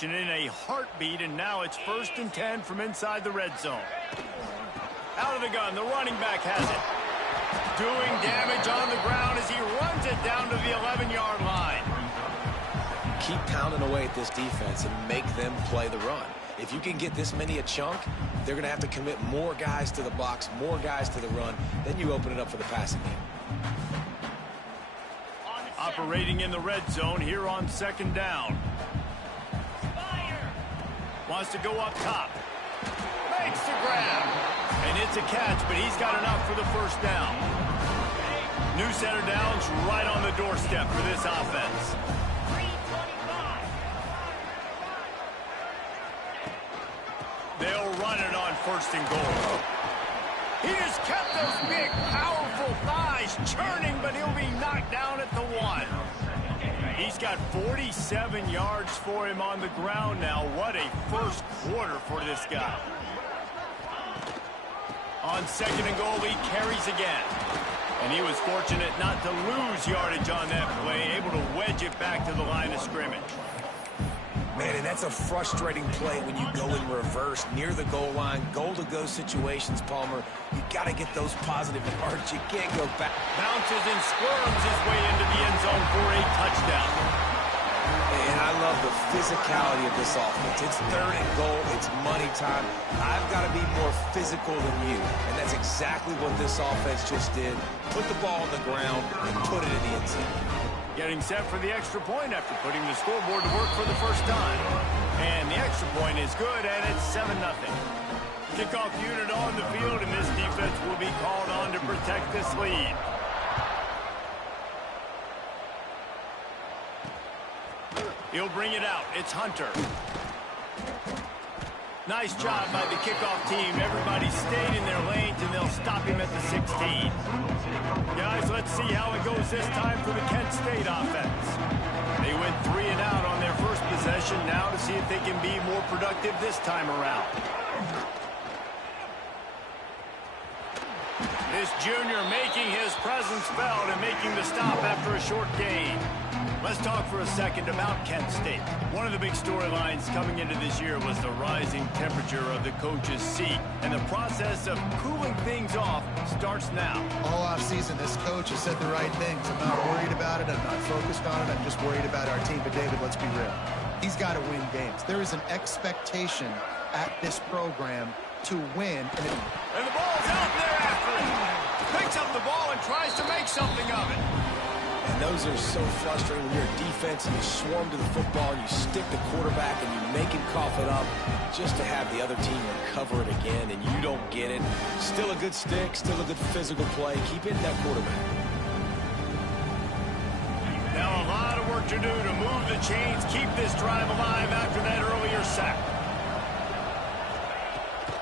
In a heartbeat, and now it's 1st and 10 from inside the red zone. Out of the gun, the running back has it. Doing damage on the ground as he runs it down to the 11-yard line. Keep pounding away at this defense and make them play the run. If you can get this many a chunk, they're going to have to commit more guys to the box, more guys to the run. Then you open it up for the passing game. Operating in the red zone here on 2nd down. Wants to go up top. Makes the grab. And it's a catch, but he's got enough for the 1st down. New center downs right on the doorstep for this offense. They'll run it on 1st and goal. He has kept those big, powerful thighs churning, but he'll be knocked down at the 1. He's got 47 yards for him on the ground now. What a first quarter for this guy. On 2nd and goal, he carries again. And he was fortunate not to lose yardage on that play, able to wedge it back to the line of scrimmage. Man, and that's a frustrating play when you go in reverse near the goal line, goal-to-go situations, Palmer. You got to get those positive yards. You can't go back. Bounces and squirms his way into the end zone for a touchdown. And I love the physicality of this offense. It's 3rd and goal. It's money time. I've got to be more physical than you. And that's exactly what this offense just did. Put the ball on the ground and put it in the end zone. Getting set for the extra point after putting the scoreboard to work for the 1st time. And the extra point is good, and it's 7-0. Kickoff unit on the field, and this defense will be called on to protect this lead. He'll bring it out. It's Hunter. Nice job by the kickoff team. Everybody stayed in their lanes, and they'll stop him at the 16. Guys, let's see how it goes this time for the Kent State offense. They went 3 and out on their first possession. Now to see if they can be more productive this time around. This junior making his presence felt and making the stop after a short gain. Let's talk for a second about Kent State. One of the big storylines coming into this year was the rising temperature of the coach's seat, and the process of cooling things off starts now. All offseason, this coach has said the right things. I'm not worried about it. I'm not focused on it. I'm just worried about our team. But, David, let's be real. He's got to win games. There is an expectation at this program to win. And the ball's out there after him. Picks up the ball and tries to make something of it. And those are so frustrating when you're a defense and you swarm to the football and you stick the quarterback and you make him cough it up just to have the other team recover it again and you don't get it. Still a good stick, still a good physical play. Keep hitting that quarterback. Now a lot of work to do to move the chains, keep this drive alive after that earlier sack.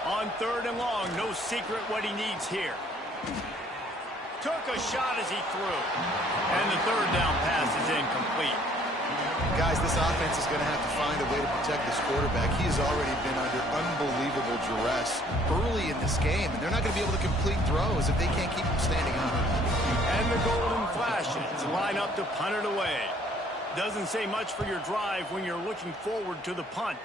On 3rd and long, no secret what he needs here. Took a shot as he threw. And the 3rd down pass is incomplete. Guys, this offense is going to have to find a way to protect this quarterback. He has already been under unbelievable duress early in this game, and they're not going to be able to complete throws if they can't keep him standing up. And the golden flashes line up to punt it away. Doesn't say much for your drive when you're looking forward to the punt.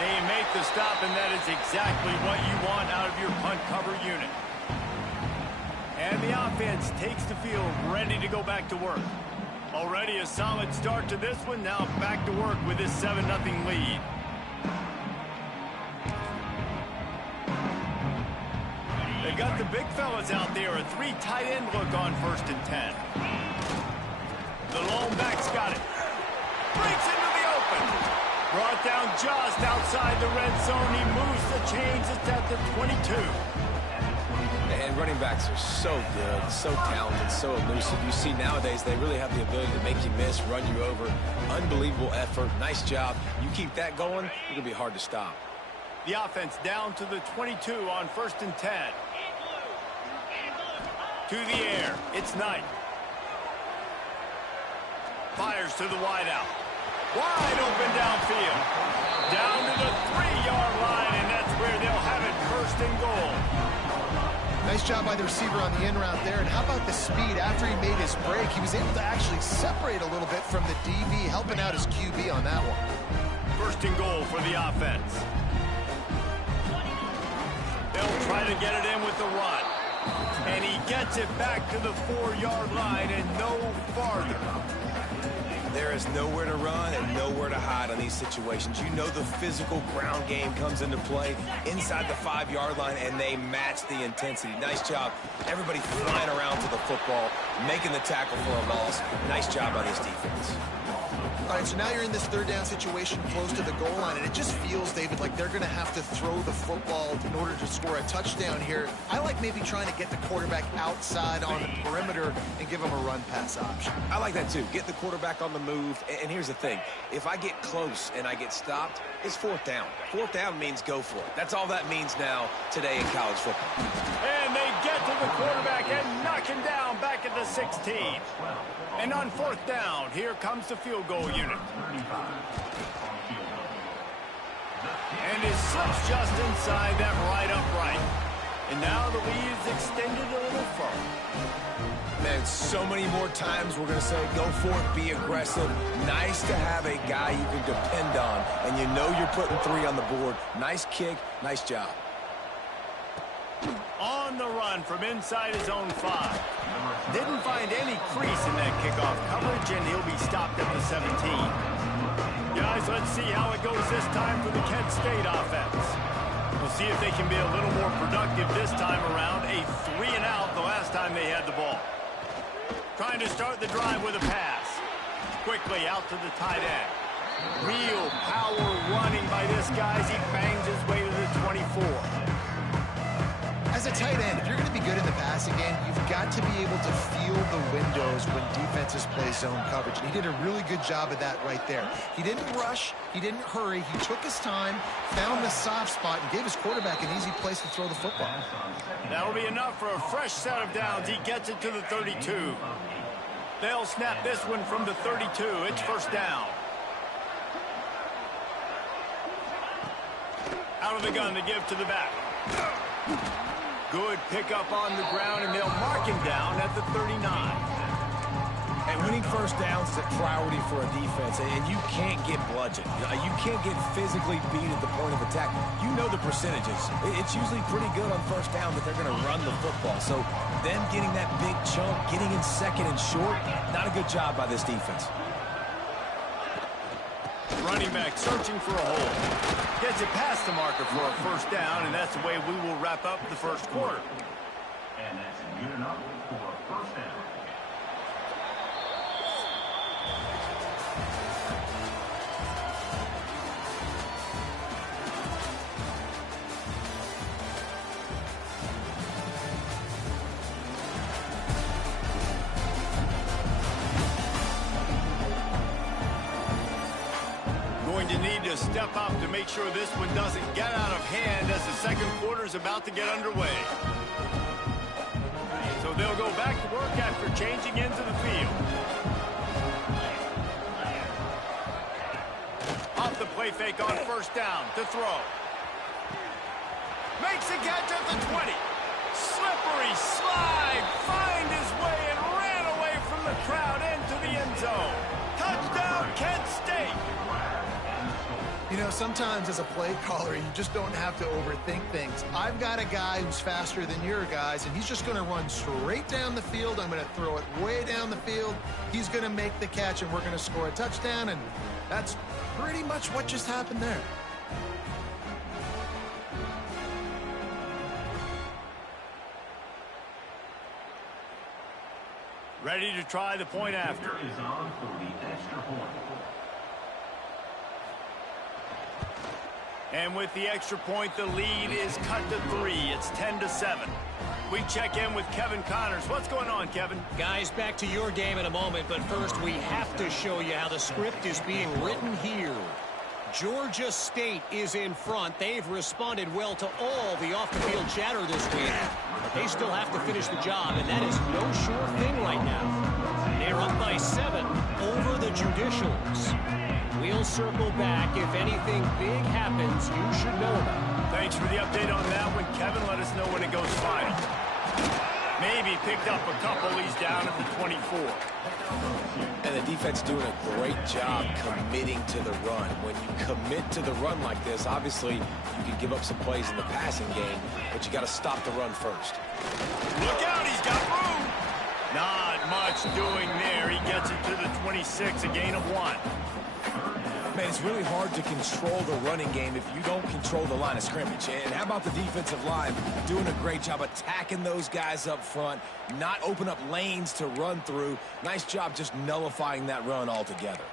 They make the stop, and that is exactly what you want out of your punt cover unit. And the offense takes the field, ready to go back to work. Already a solid start to this one. Now back to work with this 7-0 lead. They've got the big fellas out there. A 3 tight end look on 1st and 10. The lone back's got it. Breaks into the open. Brought down just outside the red zone. He moves the chains. It's at the 22. And running backs are so good, so talented, so elusive. You see nowadays they really have the ability to make you miss, run you over. Unbelievable effort. Nice job. You keep that going, it'll be hard to stop. The offense down to the 22 on 1st and 10. To the air. It's Knight. Fires to the wideout. Wide open downfield. Down to the 3-yard line, and that's where they'll have it 1st and goal. Nice job by the receiver on the in route there. And how about the speed after he made his break? He was able to actually separate a little bit from the DB, helping out his QB on that one. First and goal for the offense. They'll try to get it in with the run. And he gets it back to the 4-yard line and no farther. There is nowhere to run and nowhere to hide on these situations. You know the physical ground game comes into play inside the 5-yard line, and they match the intensity. Nice job. Everybody flying around to the football, making the tackle for a loss. Nice job by this defense. All right, so now you're in this third down situation close to the goal line, and it just feels, David, like they're going to have to throw the football in order to score a touchdown here. I like maybe trying to get the quarterback outside on the perimeter and give him a run-pass option. I like that, too. Get the quarterback on the move. And here's the thing. If I get close and I get stopped, it's fourth down. Fourth down means go for it. That's all that means now today in college football. And they get to the quarterback and knock him down back at the 16. And on fourth down, here comes the field goal unit. And it slips just inside that right upright. And now the lead is extended a little further. Man, so many more times we're going to say, go for it, be aggressive. Nice to have a guy you can depend on, and you know you're putting 3 on the board. Nice kick, nice job. On the run from inside his own 5. Didn't find any crease in that kickoff coverage, and he'll be stopped at the 17. Guys, let's see how it goes this time for the Kent State offense. We'll see if they can be a little more productive this time around. A 3-and-out the last time they had the ball. Trying to start the drive with a pass. Quickly out to the tight end. Real power running by this guy as he bangs his way to the 24. As a tight end, if you're going to be good in the passing game, you've got to be able to feel the windows when defenses play zone coverage. And he did a really good job of that right there. He didn't rush. He didn't hurry. He took his time, found the soft spot, and gave his quarterback an easy place to throw the football. That'll be enough for a fresh set of downs. He gets it to the 32. They'll snap this one from the 32. It's first down. Out of the gun to give to the back. Good pickup on the ground, and they'll mark him down at the 39. And winning first downs is a priority for a defense, and you can't get bludgeoned. You can't get physically beat at the point of attack. You know the percentages. It's usually pretty good on first down that they're going to run the football. So them getting that big chunk, getting in second and short, not a good job by this defense. Running back searching for a hole. Gets it past the marker for a first down, and that's the way we will wrap up the first quarter. And that's good enough for a first down. To need to step up to make sure this one doesn't get out of hand as the second quarter is about to get underway. So they'll go back to work after changing into the field. Off the play fake on first down to throw. Makes a catch at the 20. Slippery slide, find his way and ran away from the crowd into the end zone. Touchdown, Kent State. You know, sometimes as a play caller, you just don't have to overthink things. I've got a guy who's faster than your guys, and he's just going to run straight down the field. I'm going to throw it way down the field. He's going to make the catch, and we're going to score a touchdown, and that's pretty much what just happened there. Ready to try the point after. Is on for the extra point. And with the extra point, the lead is cut to 3. It's 10-7. We check in with Kevin Connors. What's going on, Kevin? Guys, back to your game in a moment, but first we have to show you how the script is being written here. Georgia State is in front. They've responded well to all the off-the-field chatter this week, but they still have to finish the job, and that is no sure thing right now. They're up by 7 over the Judicials. We'll circle back. If anything big happens, you should know about it. Thanks for the update on that one, Kevin. Let us know when it goes final. Maybe picked up a couple. He's down at the 24. And the defense doing a great job committing to the run. When you commit to the run like this, obviously you can give up some plays in the passing game, but you got to stop the run first. Look out, he's got room. Not much doing there. He gets it to the 26, a gain of 1. Man, it's really hard to control the running game if you don't control the line of scrimmage. And how about the defensive line doing a great job attacking those guys up front, not open up lanes to run through. Nice job just nullifying that run altogether.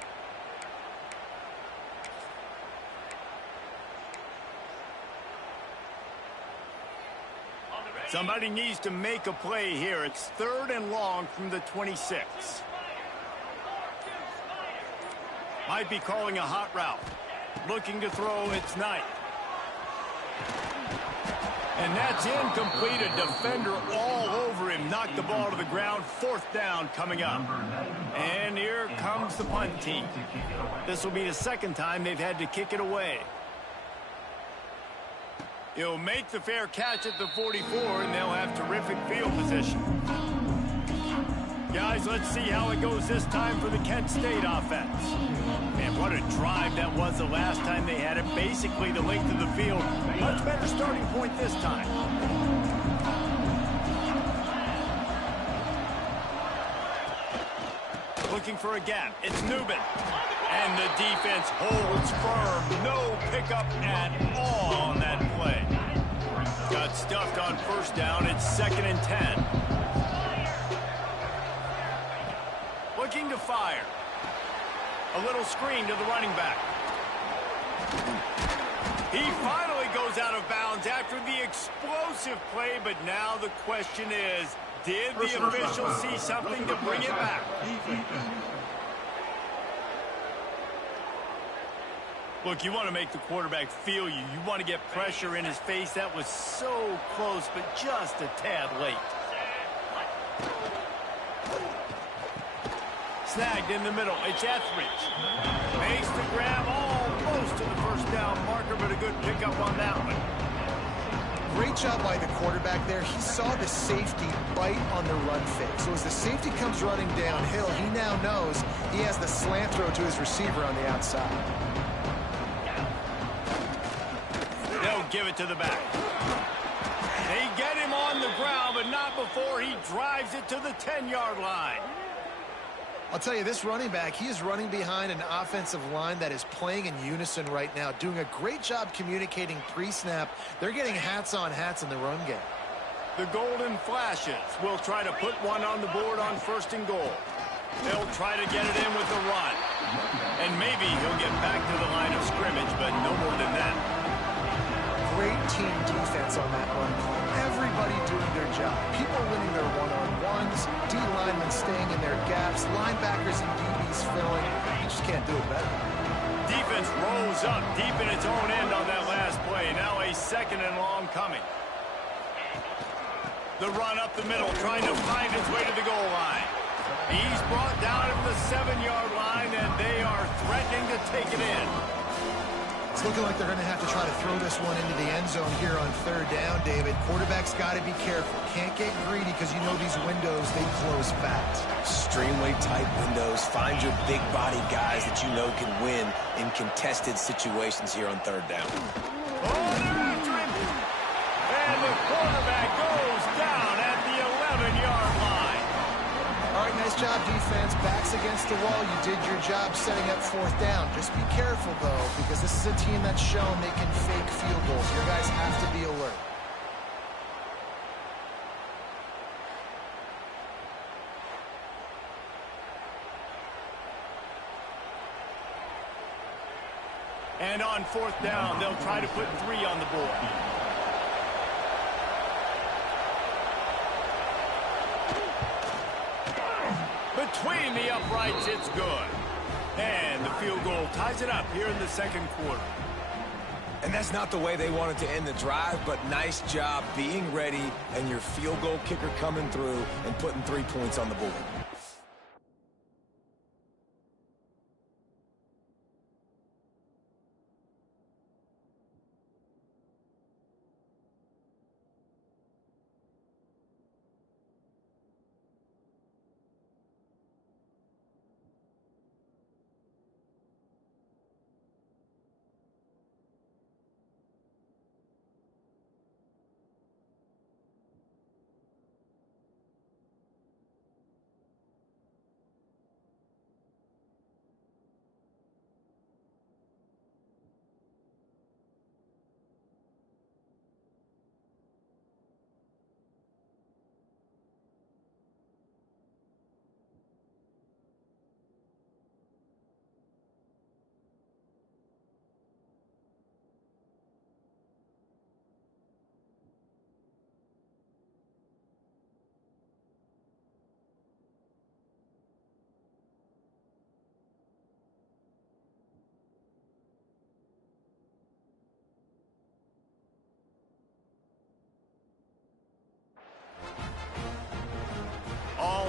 Somebody needs to make a play here. It's 3rd and long from the 26. Might be calling a hot route. Looking to throw, it's Knight. And that's incomplete. A defender all over him. Knocked the ball to the ground. 4th down coming up. And here comes the punt team. This will be the 2nd time they've had to kick it away. He'll make the fair catch at the 44, and they'll have terrific field position. Guys, let's see how it goes this time for the Kent State offense. Man, what a drive that was the last time they had it. Basically the length of the field. Much better starting point this time. Looking for a gap. It's Newman. And the defense holds firm. No pickup at all on that play. Got stuffed on 1st down. It's 2nd and 10. Looking to fire. A little screen to the running back. He finally goes out of bounds after the explosive play, but now the question is, did the official see something to bring it back? Look, you want to make the quarterback feel you. You want to get pressure in his face. That was so close, but just a tad late. Snagged in the middle. It's Etheridge. Makes the grab almost to the 1st down marker, but a good pickup on that one. Great job by the quarterback there. He saw the safety bite on the run fake. So as the safety comes running downhill, he now knows he has the slant throw to his receiver on the outside. They'll give it to the back. They get him on the ground, but not before he drives it to the 10-yard line. I'll tell you, this running back, he is running behind an offensive line that is playing in unison right now, doing a great job communicating pre-snap. They're getting hats on hats in the run game. The Golden Flashes will try to put one on the board on 1st and goal. They'll try to get it in with the run. And maybe he'll get back to the line of scrimmage, but no more than that. Great team defense on that run call. Everybody doing their job. People winning their one-on-ones, D-linemen staying in their gaps, linebackers and DBs filling. You just can't do it better. Defense rose up deep in its own end on that last play. Now a 2nd and long coming. The run up the middle, trying to find its way to the goal line. He's brought down at the 7-yard line, and they are threatening to take it in. It's looking like they're going to have to try to throw this one into the end zone here on 3rd down, David. Quarterback's got to be careful. Can't get greedy because you know these windows, they close fast. Extremely tight windows. Find your big body guys that you know can win in contested situations here on 3rd down. Oh, they're after him. And the quarterback goes down at the 11-yard line. All right, nice job, defense. Backs against the wall. You did your job setting up 4th down. Just be careful, though, because this is a team that's shown they can fake field goals. Your guys have to be alert. And on 4th down, they'll try to put 3 on the board. Between the uprights, it's good. And the field goal ties it up here in the 2nd quarter. And that's not the way they wanted to end the drive, but nice job being ready and your field goal kicker coming through and putting 3 points on the board.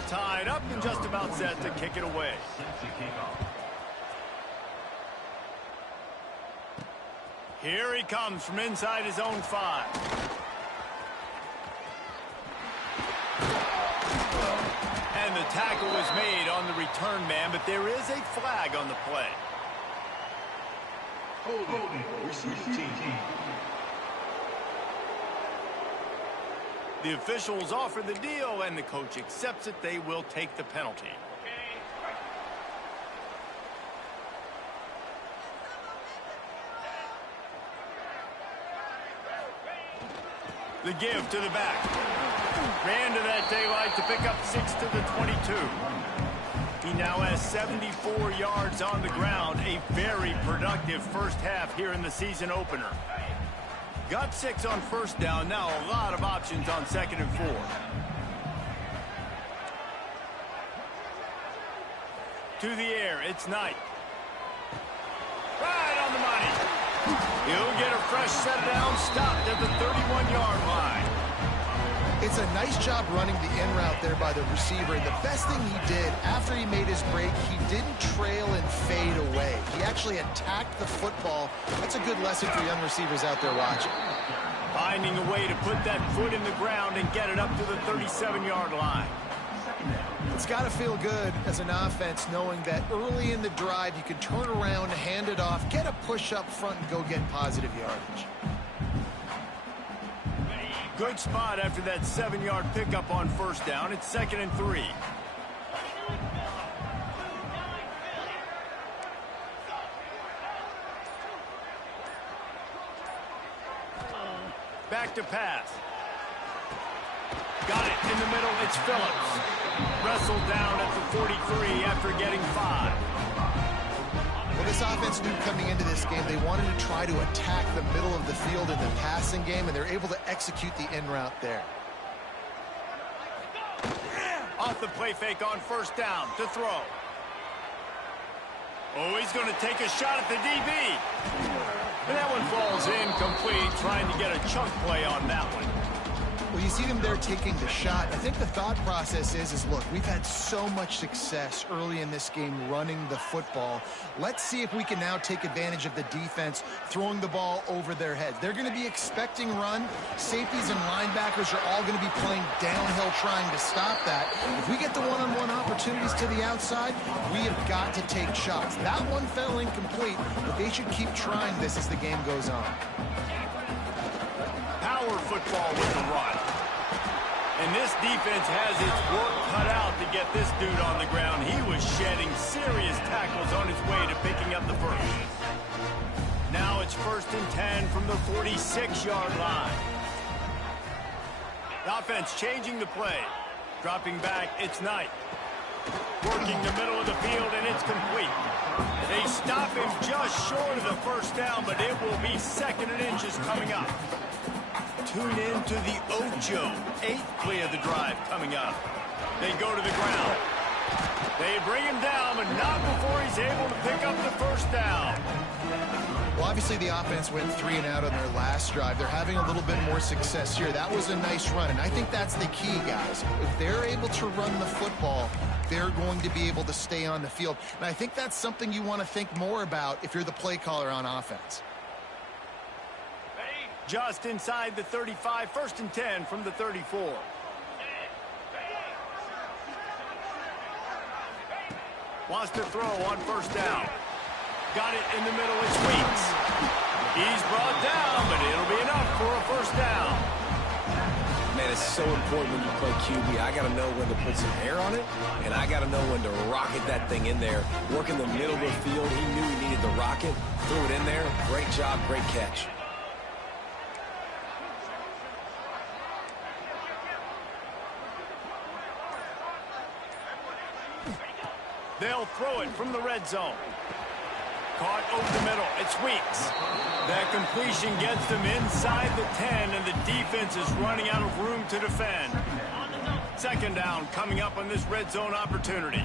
tied up and just about set to kick it away. Here he comes from inside his own 5. And the tackle was made on the return man, but there is a flag on the play. Holding, receiving team. The officials offer the deal, and the coach accepts it. They will take the penalty. The give to the back. Ran to that daylight to pick up 6 to the 22. He now has 74 yards on the ground. A very productive first half here in the season opener. Got 6 on first down. Now a lot of options on 2nd and 4. To the air, it's Knight. Right on the money. He'll get a fresh set down, stopped at the 31-yard line. It's a nice job running the in route there by the receiver. And the best thing he did after he made his break, he didn't trail and fade away. He actually attacked the football. That's a good lesson for young receivers out there watching. Finding a way to put that foot in the ground and get it up to the 37-yard line. It's got to feel good as an offense knowing that early in the drive you can turn around, hand it off, get a push up front, and go get positive yardage. Good spot after that 7-yard pickup on first down. It's 2nd and 3. Back to pass. Got it in the middle. It's Phillips. Wrestled down at the 43 after getting 5. Well, this offense knew coming into this game they wanted to try to attack the middle of the field in the passing game, and they're able to execute the in route there. Off the play fake on first down to throw. Oh, he's going to take a shot at the DB. And that one falls incomplete, trying to get a chunk play on that one. Well, you see them there taking the shot. I think the thought process is look, we've had so much success early in this game running the football. Let's see if we can now take advantage of the defense throwing the ball over their heads. They're going to be expecting run. Safeties and linebackers are all going to be playing downhill trying to stop that. If we get the one-on-one opportunities to the outside, we have got to take shots. That one fell incomplete, but they should keep trying this as the game goes on. Power football with the run. And this defense has its work cut out to get this dude on the ground. He was shedding serious tackles on his way to picking up the first. Now it's 1st and 10 from the 46-yard line. The offense changing the play. Dropping back, it's Knight. Working the middle of the field, and it's complete. They stop him just short of the first down, but it will be 2nd and inches coming up. Tune in to the Ocho. 8th play of the drive coming up. They go to the ground. They bring him down, but not before he's able to pick up the first down. Well, obviously the offense went 3 and out on their last drive. They're having a little bit more success here. That was a nice run, and I think that's the key, guys. If they're able to run the football, they're going to be able to stay on the field. And I think that's something you want to think more about if you're the play caller on offense. Just inside the 35, 1st and 10 from the 34. Wants to throw on first down. Got it in the middle, it's Weeks. He's brought down, but it'll be enough for a first down. Man, it's so important when you play QB. I got to know when to put some air on it, and I got to know when to rocket that thing in there. Work in the middle of the field. He knew he needed the rocket. Threw it in there. Great job, great catch. They'll throw it from the red zone. Caught over the middle. It's Weeks. That completion gets them inside the 10, and the defense is running out of room to defend. 2nd down coming up on this red zone opportunity.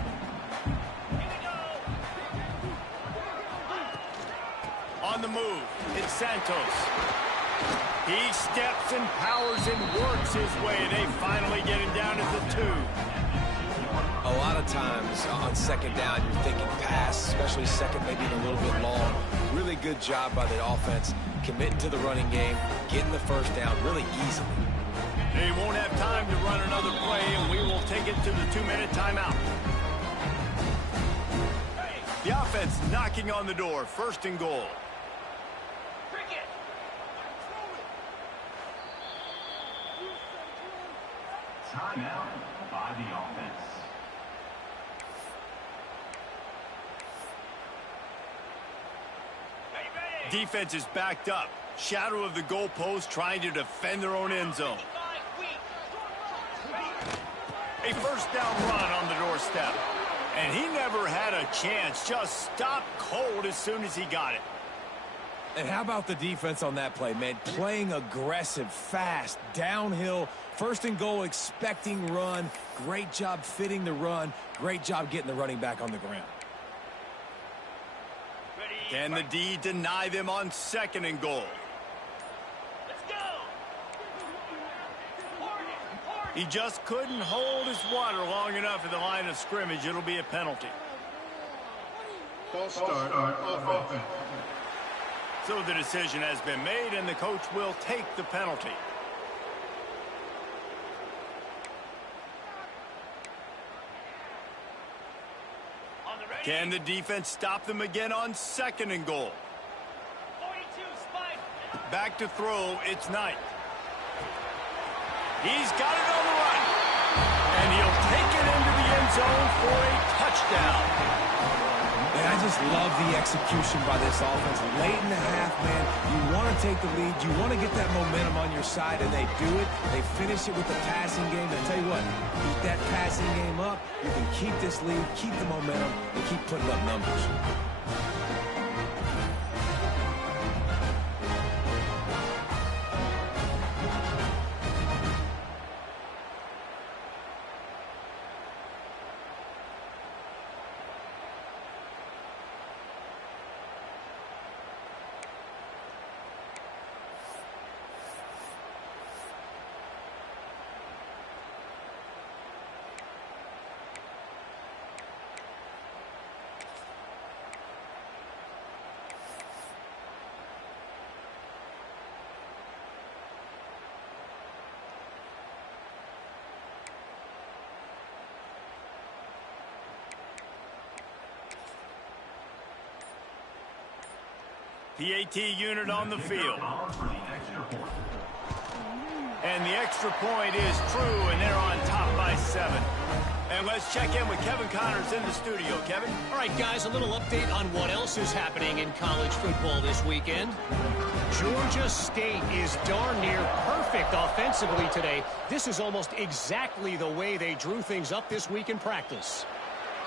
On the move, it's Santos. He steps and powers and works his way. They finally get him down at the 2. A lot of times on second down, you're thinking pass, especially second, maybe a little bit long. Really good job by the offense, committing to the running game, getting the first down really easily. They won't have time to run another play, and we will take it to the 2-minute timeout. The offense knocking on the door, 1st and goal. Timeout by the offense. Defense is backed up. Shadow of the goalpost, trying to defend their own end zone. A 1st down run on the doorstep. And he never had a chance. Just stopped cold as soon as he got it. And how about the defense on that play, man? Playing aggressive, fast, downhill, 1st and goal, expecting run. Great job fitting the run. Great job getting the running back on the ground. Can the D deny them on 2nd and goal? He just couldn't hold his water long enough at the line of scrimmage. It'll be a penalty. False start offense. So the decision has been made, and the coach will take the penalty. Can the defense stop them again on 2nd and goal? Back to throw, it's Knight. He's got it on the run. And he'll take it into the end zone for a touchdown. And I just love the execution by this offense. Late in the half, man, you want to take the lead. You want to get that momentum on your side, and they do it. They finish it with the passing game. And I tell you what, keep that passing game up. You can keep this lead, keep the momentum, and keep putting up numbers. PAT unit on the field. And the extra point is true, and they're on top by 7. And let's check in with Kevin Connors in the studio. Kevin? All right, guys, a little update on what else is happening in college football this weekend. Georgia State is darn near perfect offensively today. This is almost exactly the way they drew things up this week in practice.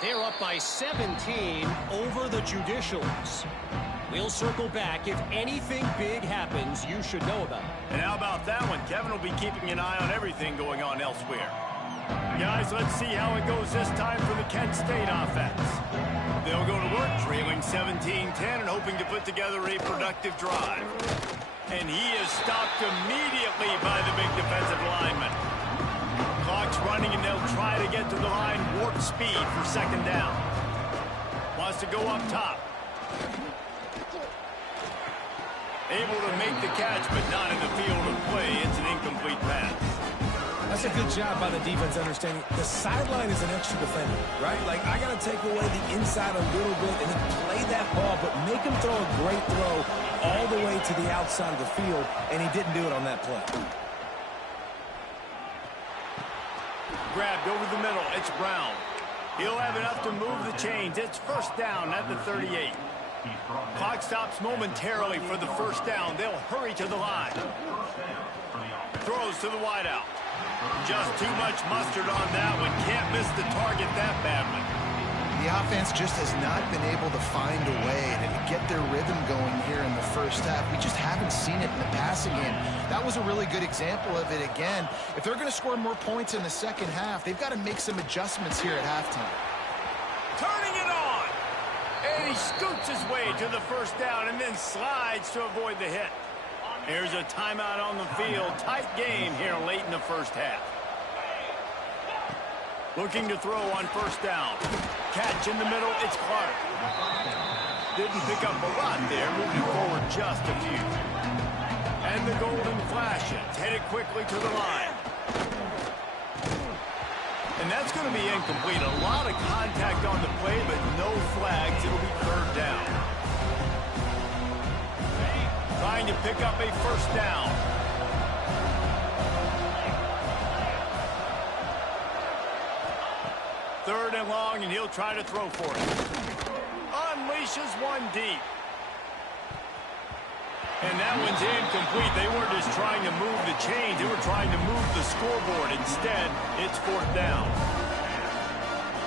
They're up by 17 over the Judicials. We'll circle back. If anything big happens, you should know about it. And how about that one? Kevin will be keeping an eye on everything going on elsewhere. Guys, let's see how it goes this time for the Kent State offense. They'll go to work trailing 17-10 and hoping to put together a productive drive. And he is stopped immediately by the big defensive lineman. Clock's running, and they'll try to get to the line warp speed for 2nd down. Wants to go up top. Able to make the catch, but not in the field of play. It's an incomplete pass. That's a good job by the defense understanding the sideline is an extra defender, right? Like, I got to take away the inside a little bit and then play that ball, but make him throw a great throw all the way to the outside of the field, and he didn't do it on that play. Grabbed over the middle. It's Brown. He'll have enough to move the chains. It's 1st down at the 38. Clock stops momentarily for the 1st down. They'll hurry to the line. Throws to the wideout. Just too much mustard on that one. Can't miss the target that badly. The offense just has not been able to find a way to get their rhythm going here in the 1st half. We just haven't seen it in the passing game. That was a really good example of it again. If they're going to score more points in the 2nd half, they've got to make some adjustments here at halftime. Turning it on. And he scoots his way to the 1st down and then slides to avoid the hit. Here's a timeout on the field. Tight game here late in the 1st half. Looking to throw on first down. Catch in the middle, it's Clark. Didn't pick up a lot there, moving forward just a few. And the golden flashes, headed quickly to the line. And that's going to be incomplete. A lot of contact on the play, but no flags. It'll be third down. Trying to pick up a first down. Third and long, and he'll try to throw for it. Unleashes one deep. And that one's incomplete. They weren't just trying to move the chains. They were trying to move the scoreboard. Instead, it's fourth down.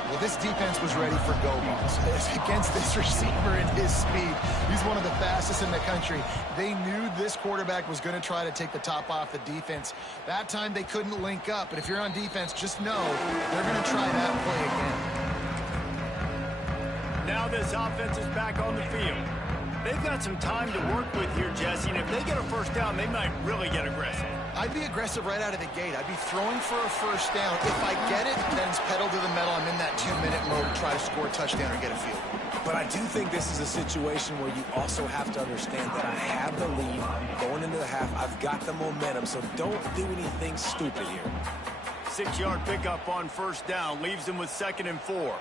Well, this defense was ready for go balls. Against this receiver and his speed, he's one of the fastest in the country. They knew this quarterback was going to try to take the top off the defense. That time they couldn't link up, but if you're on defense, just know they're going to try that play again. Now this offense is back on the field. They've got some time to work with here, Jesse, and if they get a first down, they might really get aggressive. I'd be aggressive right out of the gate. I'd be throwing for a first down. If I get it, then it's pedal to the metal. I'm in that 2-minute mode to try to score a touchdown or get a field. But I do think this is a situation where you also have to understand that I have the lead going into the half. I've got the momentum, so don't do anything stupid here. 6-yard pickup on first down leaves them with 2nd and 4.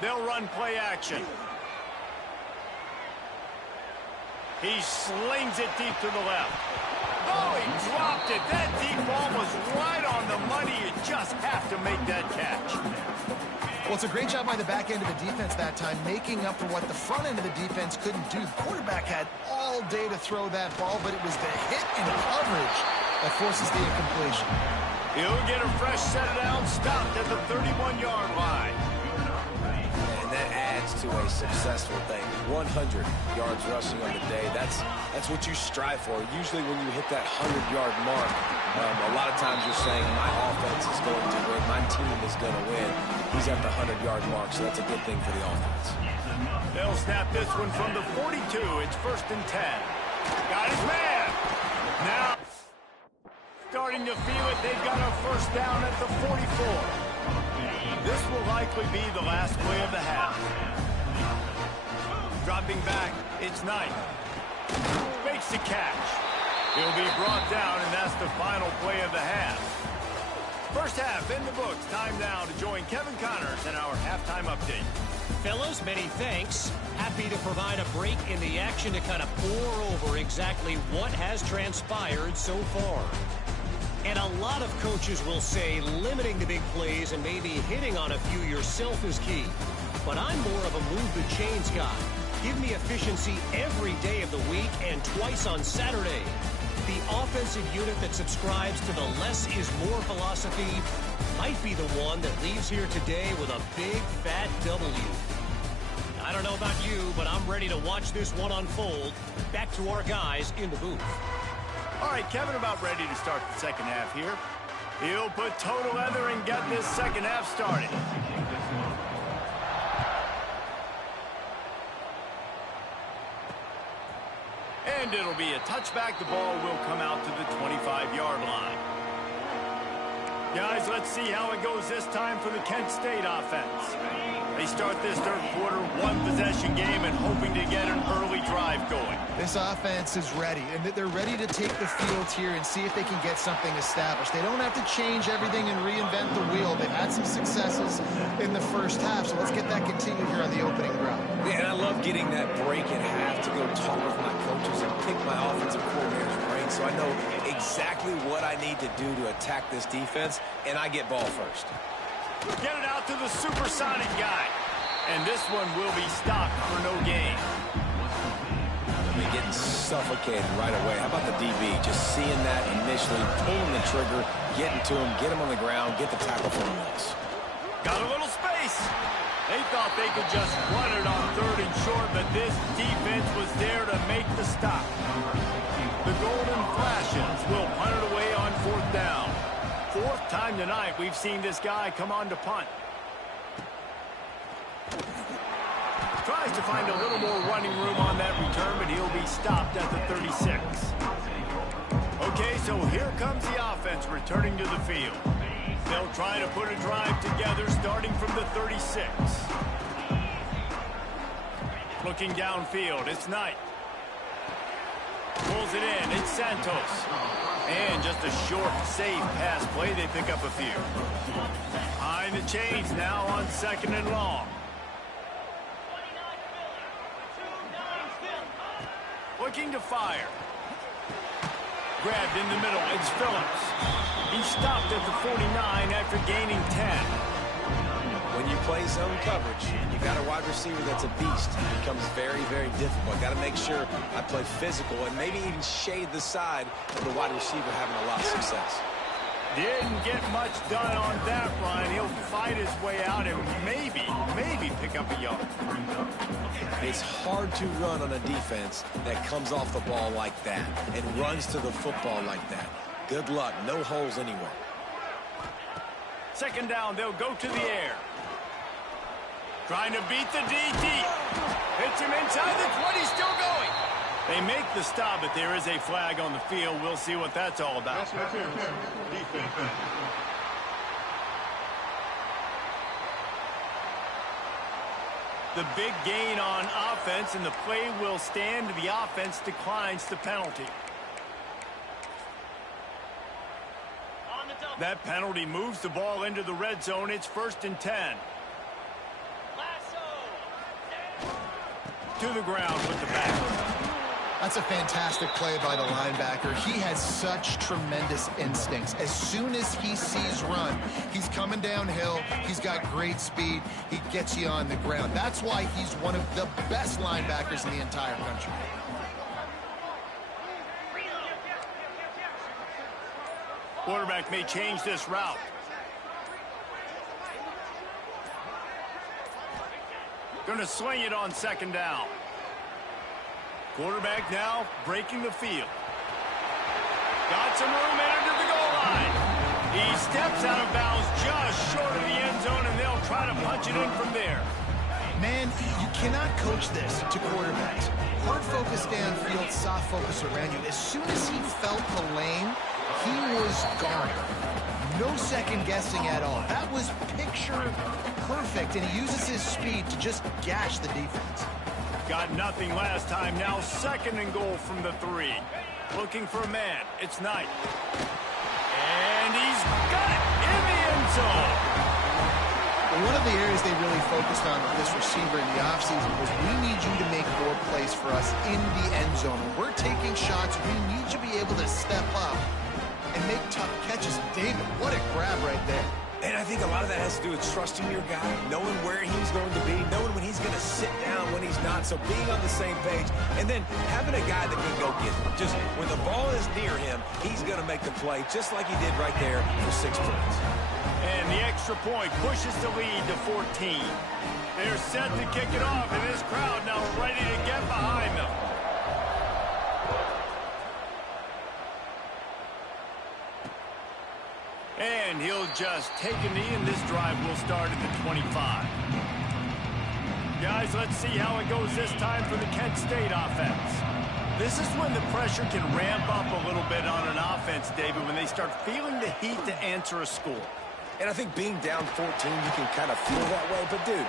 They'll run play action. He slings it deep to the left. Oh, he dropped it. That deep ball was right on the money. You just have to make that catch. Well, it's a great job by the back end of the defense that time, making up for what the front end of the defense couldn't do. The quarterback had all day to throw that ball, but it was the hit and coverage that forces the incompletion. He'll get a fresh set down, stopped at the 31-yard line. And that adds to a successful thing. 100 yards rushing on the day. That's what you strive for. Usually when you hit that 100-yard mark, a lot of times you're saying my offense is going to win, my team is going to win. He's at the 100-yard mark, so that's a good thing for the offense. They'll snap this one from the 42. It's 1st and 10. Got his man. Now starting to feel it. They've got a first down at the 44. This will likely be the last play of the half. Dropping back, it's Knight. Makes the catch. He'll be brought down, and that's the final play of the half. First half in the books. Time now to join Kevin Connors in our halftime update. Fellows, many thanks. Happy to provide a break in the action to kind of pour over exactly what has transpired so far. And a lot of coaches will say limiting the big plays and maybe hitting on a few yourself is key. But I'm more of a move the chains guy. Give me efficiency every day of the week and twice on Saturday. The offensive unit that subscribes to the less is more philosophy might be the one that leaves here today with a big fat W. I don't know about you, but I'm ready to watch this one unfold. Back to our guys in the booth. All right, Kevin, about ready to start the second half here. He'll put total leather and get this second half started. And it'll be a touchback. The ball will come out to the 25-yard line. Guys, let's see how it goes this time for the Kent State offense. They start this third quarter, one-possession game, and hoping to get an early drive going. This offense is ready, and they're ready to take the field here and see if they can get something established. They don't have to change everything and reinvent the wheel. They've had some successes in the first half, so let's get that continued here on the opening drive. Yeah, and I love getting that break in half to go talk with my coaches and pick my offensive coordinator's brain so I know exactly what I need to do to attack this defense, and I get ball first. Get it out to the supersonic guy. And this one will be stopped for no gain. They're getting suffocated right away. How about the DB? Just seeing that initially, pulling the trigger, getting to him, get him on the ground, get the tackle for a miss. Got a little space. They thought they could just run it on 3rd and short, but this defense was there to make the stop. The Golden Flashes will punt it away on 4th down. 4th time tonight we've seen this guy come on to punt. Tries to find a little more running room on that return, but he'll be stopped at the 36. Okay, so here comes the offense returning to the field. They'll try to put a drive together starting from the 36. Looking downfield, it's Knight. Pulls it in, it's Santos. And just a short, safe pass play, they pick up a few. Behind the chains now on 2nd and long. Looking to fire. Grabbed in the middle, it's Phillips. He stopped at the 49 after gaining 10. When you play zone coverage, you got a wide receiver that's a beast. It becomes very, very difficult. Got to make sure I play physical and maybe even shade the side of the wide receiver having a lot of success. Didn't get much done on that run. He'll fight his way out and maybe pick up a yard. It's hard to run on a defense that comes off the ball like that and runs to the football like that. Good luck. No holes anywhere. 2nd down, they'll go to the air. Trying to beat the DT. Hits him inside the 20, still going. They make the stop, but there is a flag on the field. We'll see what that's all about. The big gain on offense, and the play will stand. The offense declines the penalty. That penalty moves the ball into the red zone. It's 1st and 10. To the ground with the back. That's a fantastic play by the linebacker. He has such tremendous instincts. As soon as he sees run, he's coming downhill. He's got great speed. He gets you on the ground. That's why he's one of the best linebackers in the entire country. Quarterback may change this route. Going to sling it on 2nd down. Quarterback now breaking the field. Got some room entered to the goal line. He steps out of bounds just short of the end zone, and they'll try to punch it in from there. Man, you cannot coach this to quarterbacks. Hard focus downfield, soft focus around you. As soon as he felt the lane, he was gone. No second guessing at all. That was picture perfect, and he uses his speed to just gash the defense. Got nothing last time. Now 2nd and goal from the 3. Looking for a man. It's Knight. And he's got it in the end zone. One of the areas they really focused on with this receiver in the offseason was we need you to make more plays for us in the end zone. When we're taking shots, we need you to be able to step up and make tough catches. David, what a grab right there. And I think a lot of that has to do with trusting your guy, knowing where he's going to be, knowing when he's going to sit down, when he's not. So being on the same page, and then having a guy that can go get it. Just when the ball is near him, he's going to make the play, just like he did right there for 6 points. And the extra point pushes the lead to 14. They're set to kick it off, and this crowd now ready to get behind them. And he'll just take a knee, and this drive will start at the 25. Guys, let's see how it goes this time for the Kent State offense. This is when the pressure can ramp up a little bit on an offense, David, when they start feeling the heat to answer a score. And I think being down 14, you can kind of feel that way. But, dude,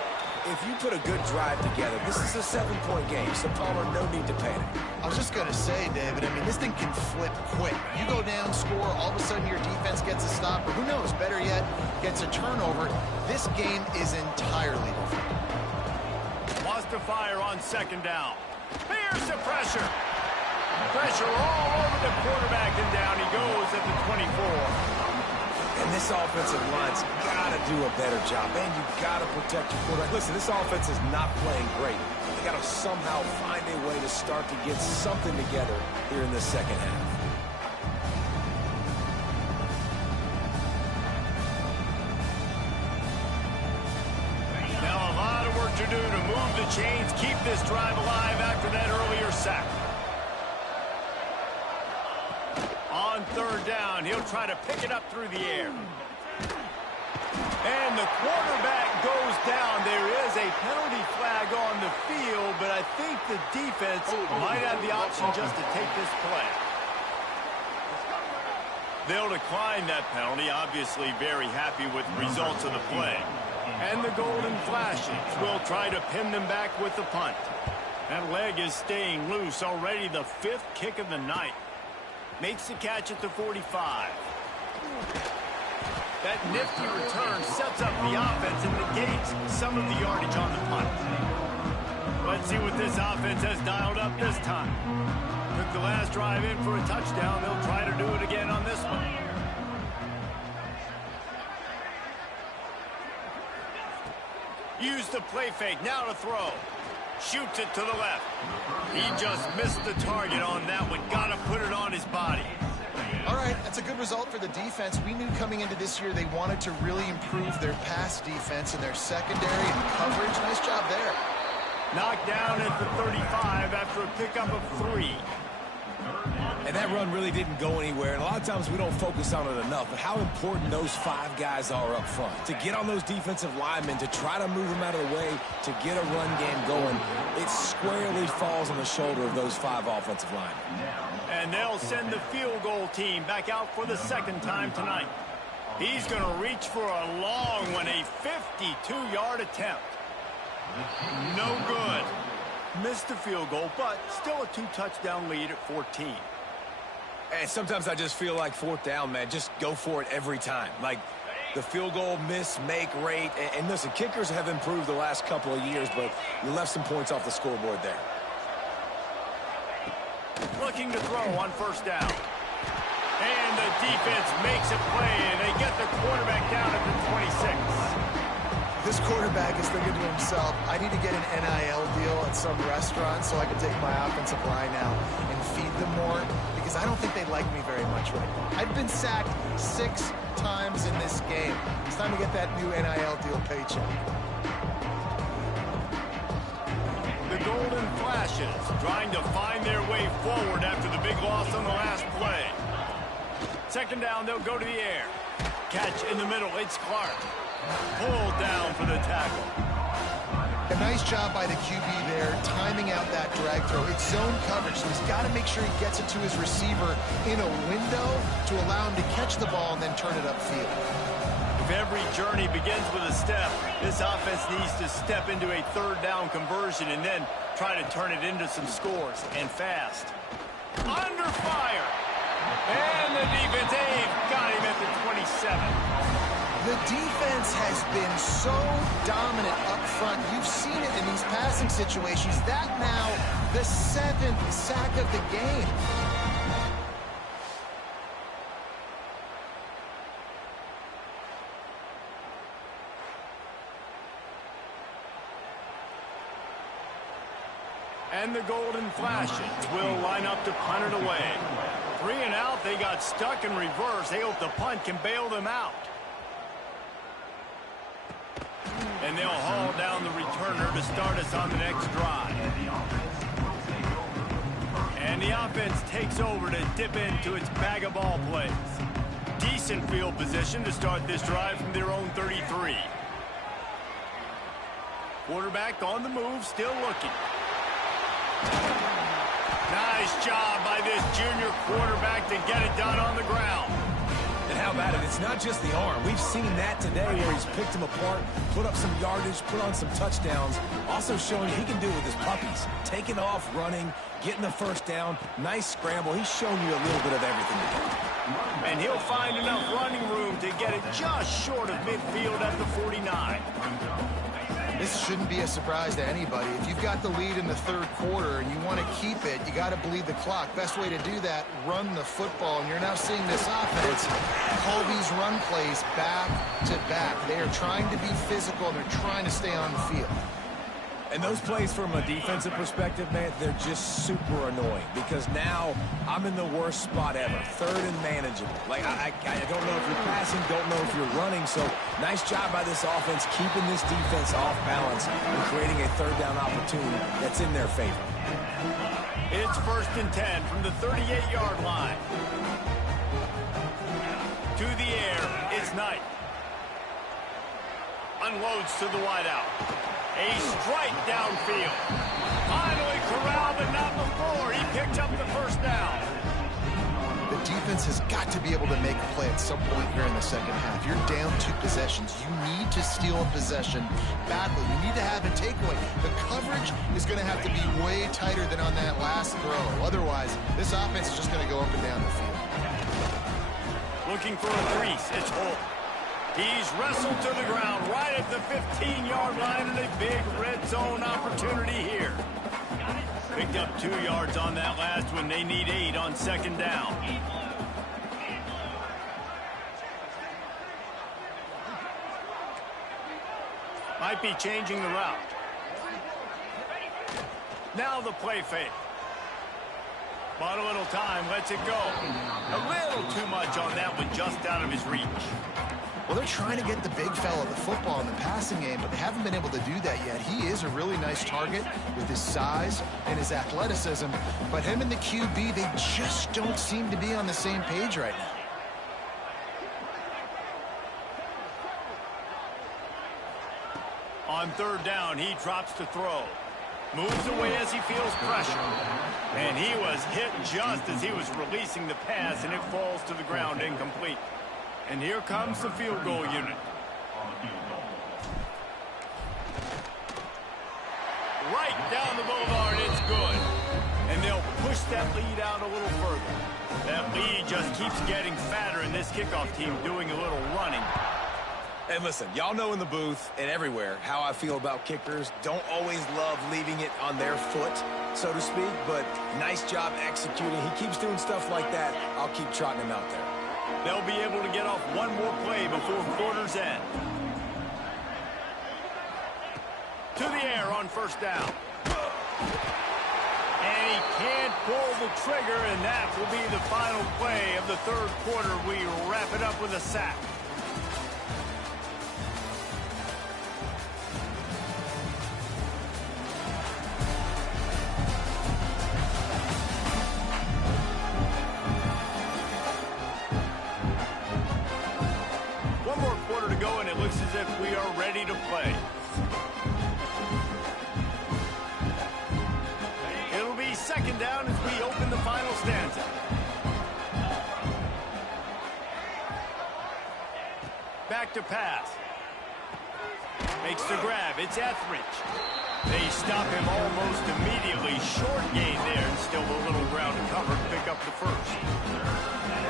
if you put a good drive together, this is a 7-point game, so Palmer, no need to panic. I was just going to say, David, I mean, this thing can flip quick. You go down, score, all of a sudden your defense gets a stop, or who knows, better yet, gets a turnover. This game is entirely different. Wants to fire on 2nd down. Here's the pressure. Pressure all over the quarterback, and down he goes at the 24. And this offensive line's got to do a better job. Man, you got to protect your quarterback. Listen, this offense is not playing great. They got to somehow find a way to start to get something together here in the second half. Now a lot of work to do to move the chains, keep this drive alive after that earlier sack. On 3rd down, he'll try to pick it up through the air. And the quarterback goes down. There is a penalty flag on the field, but I think the defense might have the option just to take this play. They'll decline that penalty, obviously very happy with the results of the play. And the Golden Flashes will try to pin them back with the punt. That leg is staying loose, already the 5th kick of the night. Makes the catch at the 45. That nifty return sets up the offense and negates some of the yardage on the punt. Let's see what this offense has dialed up this time. Took the last drive in for a touchdown. They'll try to do it again on this one. Use the play fake. Now to throw. Shoots it to the left. He just missed the target on that one. Got to put it on his body. All right, that's a good result for the defense. We knew coming into this year they wanted to really improve their pass defense and their secondary and coverage. Nice job there. Knocked down at the 35 after a pickup of 3. And that run really didn't go anywhere. And a lot of times we don't focus on it enough. But how important those 5 guys are up front. To get on those defensive linemen, to try to move them out of the way, to get a run game going, it squarely falls on the shoulder of those 5 offensive linemen. And they'll send the field goal team back out for the 2nd time tonight. He's going to reach for a long one, a 52-yard attempt. No good. Missed the field goal, but still a 2-touchdown lead at 14. And sometimes I just feel like 4th down, man, just go for it every time. Like the field goal miss-make rate. And listen, kickers have improved the last couple of years, but you left some points off the scoreboard there. Looking to throw on 1st down. And the defense makes a play, and they get the quarterback down at the 26. This quarterback is thinking to himself, I need to get an NIL deal at some restaurant so I can take my offensive line out and feed them more, because I don't think they like me very much right now. I've been sacked 6 times in this game. It's time to get that new NIL deal paycheck. The Golden Flashes trying to find their way forward after the big loss on the last play. 2nd down, they'll go to the air. Catch in the middle, it's Clark. Pulled down for the tackle. A nice job by the QB there, timing out that drag throw. It's zone coverage, so he's got to make sure he gets it to his receiver in a window to allow him to catch the ball and then turn it upfield. If every journey begins with a step, this offense needs to step into a 3rd down conversion and then try to turn it into some scores, and fast. Under fire. And the defense got him at the 27. The defense has been so dominant up front. You've seen it in these passing situations. That now the 7th sack of the game. And the Golden Flashes will line up to punt it away. 3 and out, they got stuck in reverse. They hope the punt can bail them out. And they'll haul down the returner to start us on the next drive. And the offense takes over to dip into its bag of ball plays. Decent field position to start this drive from their own 33. Quarterback on the move, still looking. Nice job by this junior quarterback to get it done on the ground. And how about it? It's not just the arm. We've seen that today where he's picked them apart, put up some yardage, put on some touchdowns. Also showing he can do it with his puppies. Taking off, running, getting the 1st down. Nice scramble. He's shown you a little bit of everything today. And he'll find enough running room to get it just short of midfield at the 49. This shouldn't be a surprise to anybody. If you've got the lead in the 3rd quarter and you want to keep it, you got to bleed the clock. Best way to do that, run the football. And you're now seeing this offense call these run plays back to back. They are trying to be physical. They're trying to stay on the field. And those plays from a defensive perspective, man, they're just super annoying because now I'm in the worst spot ever. 3rd and manageable. Like, I don't know if you're passing, don't know if you're running. So nice job by this offense keeping this defense off balance and creating a 3rd down opportunity that's in their favor. It's 1st and 10 from the 38-yard line. To the air, it's Knight. Unloads to the wideout. A strike downfield. Finally corralled, but not before. He picked up the 1st down. The defense has got to be able to make a play at some point here in the second half. You're down 2 possessions. You need to steal a possession badly. You need to have a takeaway. The coverage is going to have to be way tighter than on that last throw. Otherwise, this offense is just going to go up and down the field. Looking for a crease. It's Holt. He's wrestled to the ground right at the 15-yard line, and a big red zone opportunity here. Picked up 2 yards on that last one. They need 8 on second down. Might be changing the route. Now the play fake. But a little time, lets it go. A little too much on that one, just out of his reach. Well, they're trying to get the big fella the football in the passing game, but they haven't been able to do that yet. He is a really nice target with his size and his athleticism, but him and the QB, they just don't seem to be on the same page right now. On third down, he drops to throw. Moves away as he feels pressure. And he was hit just as he was releasing the pass, and it falls to the ground incomplete. And here comes the field goal unit. Right down the boulevard, it's good. And they'll push that lead out a little further. That lead just keeps getting fatter, and this kickoff team doing a little running. And listen, y'all know in the booth and everywhere how I feel about kickers. Don't always love leaving it on their foot, so to speak, but nice job executing. He keeps doing stuff like that. I'll keep trotting him out there. They'll be able to get off one more play before quarter's end. To the air on first down. And he can't pull the trigger, and that will be the final play of the third quarter. We wrap it up with a sack. To go, and it looks as if we are ready to play. It'll be second down as we open the final stanza. Back to pass. Makes the grab. It's Etheridge. They stop him almost immediately. Short gain there, and still a little ground to cover to pick up the first.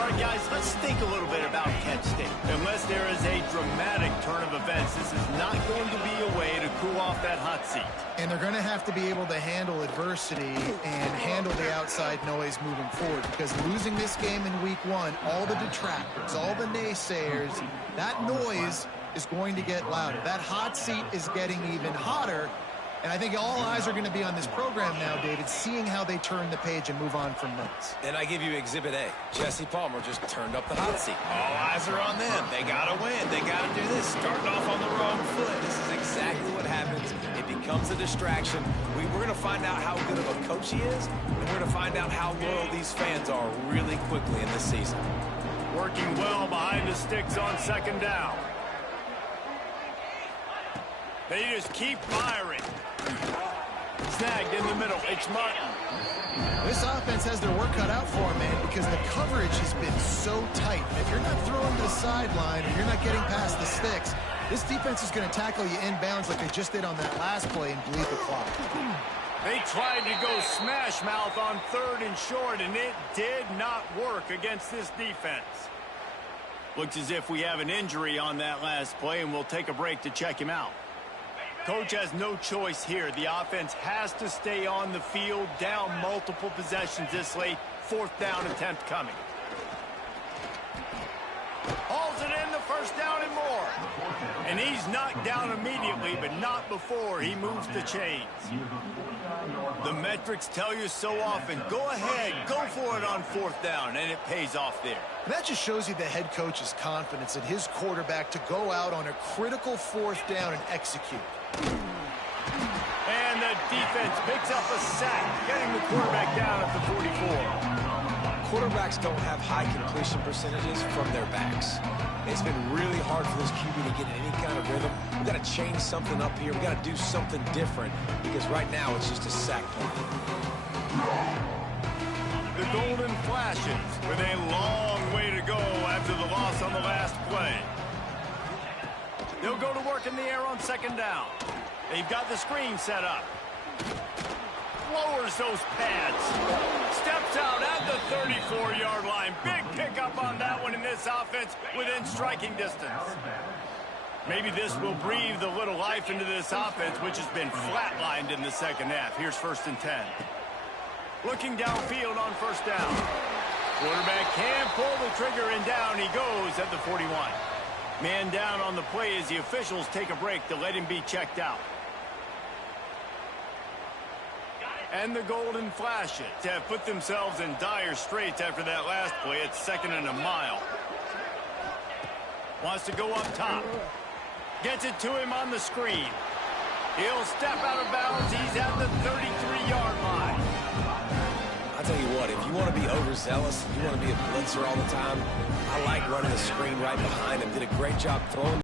All right, guys, let's think a little bit about Kent State. Unless there is a dramatic turn of events, this is not going to be a way to cool off that hot seat. And they're going to have to be able to handle adversity and handle the outside noise moving forward, because losing this game in week 1, all the detractors, all the naysayers, that noise is going to get louder. That hot seat is getting even hotter. And I think all eyes are going to be on this program now, David, seeing how they turn the page and move on from this. And I give you Exhibit A. Jesse Palmer just turned up the hot seat. All eyes are on them. They got to win. They got to do this. Starting off on the wrong foot. This is exactly what happens. It becomes a distraction. We're going to find out how good of a coach he is, and we're going to find out how loyal these fans are really quickly in this season. Working well behind the sticks on second down. They just keep firing. Snagged in the middle. It's Martin. This offense has their work cut out for them, man, because the coverage has been so tight. If you're not throwing to the sideline or you're not getting past the sticks, this defense is going to tackle you inbounds like they just did on that last play and bleed the clock. They tried to go smash mouth on third and short, and it did not work against this defense. Looks as if we have an injury on that last play, and we'll take a break to check him out. Coach has no choice here. The offense has to stay on the field, down multiple possessions this late. Fourth down attempt coming. Hauls it in, the first down and more. And he's knocked down immediately, but not before he moves the chains. The metrics tell you so often, go ahead, go for it on fourth down, and it pays off there. And that just shows you the head coach's confidence in his quarterback to go out on a critical fourth down and execute. And the defense picks up a sack, getting the quarterback down at the 44. Quarterbacks don't have high completion percentages from their backs. It's been really hard for this QB to get in any kind of rhythm. We've got to change something up here. We've got to do something different, because right now it's just a sack play. the Golden Flashes with a long way to go after the loss on the last play. They'll go to work in the air on second down. They've got the screen set up. Lowers those pads. Steps out at the 34-yard line. Big pickup on that one in this offense within striking distance. Maybe this will breathe a little life into this offense, which has been flatlined in the second half. Here's 1st and 10. Looking downfield on first down. Quarterback can pull the trigger, and down he goes at the 41. Man down on the play as the officials take a break to let him be checked out. And the Golden Flashes have put themselves in dire straits after that last play. It's 2nd and a mile. Wants to go up top. Gets it to him on the screen. He'll step out of bounds. He's at the 33-yard line. I'll tell you what, if you want to be overzealous, you want to be a blitzer all the time, I like running the screen right behind him. Did a great job throwing